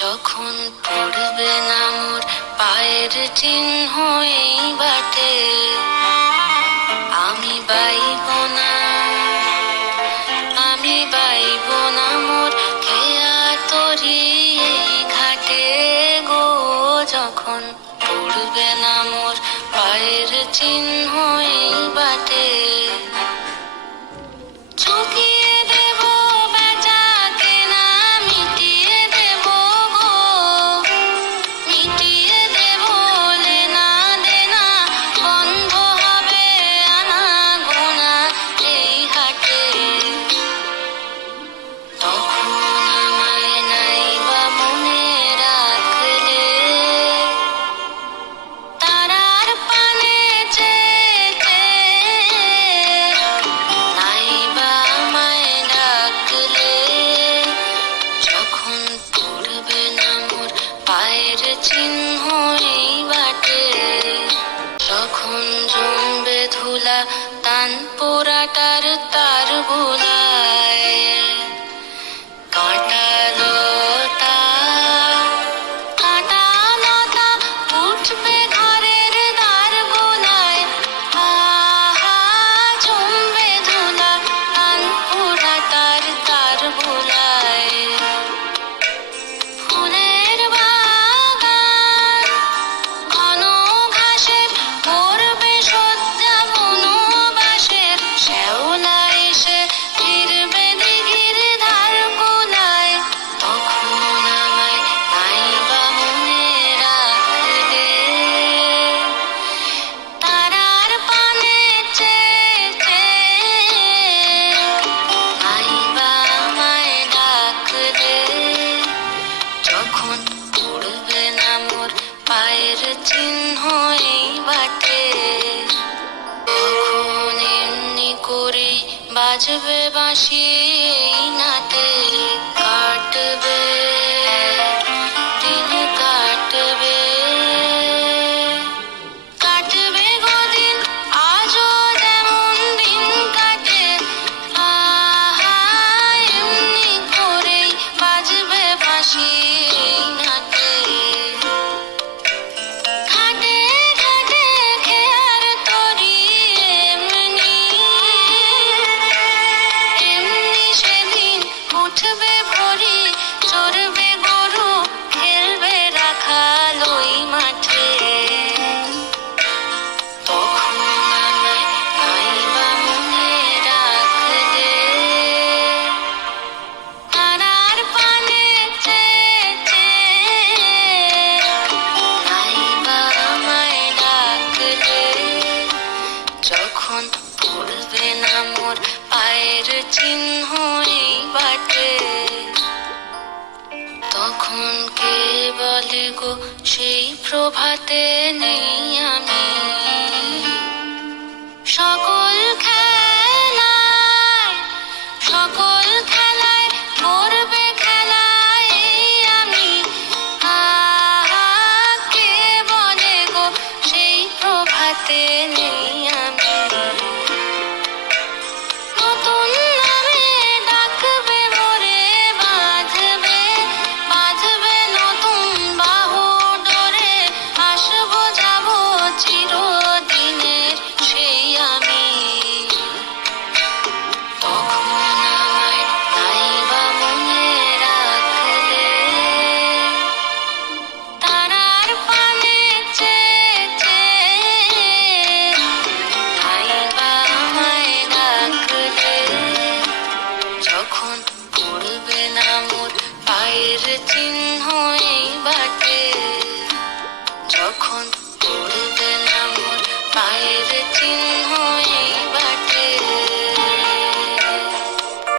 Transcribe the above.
যখন পড়বে না মোর পায়ের চিহ্ন এই বাটে, আমি বাইব না, আমি ঘাটে গো। যখন পায়ের চিহ্ন তখন জমবে ধুলা তান পোড়াটার তার ভোলা বাজবে বাঁশি। ওই বাটে। বলে গো, সেই প্রভাতে নেই আমি। সকল খেলায় সকল খেলায় খেলায় আমি। কে বলে গো, সেই প্রভাতে নেই আমি। one.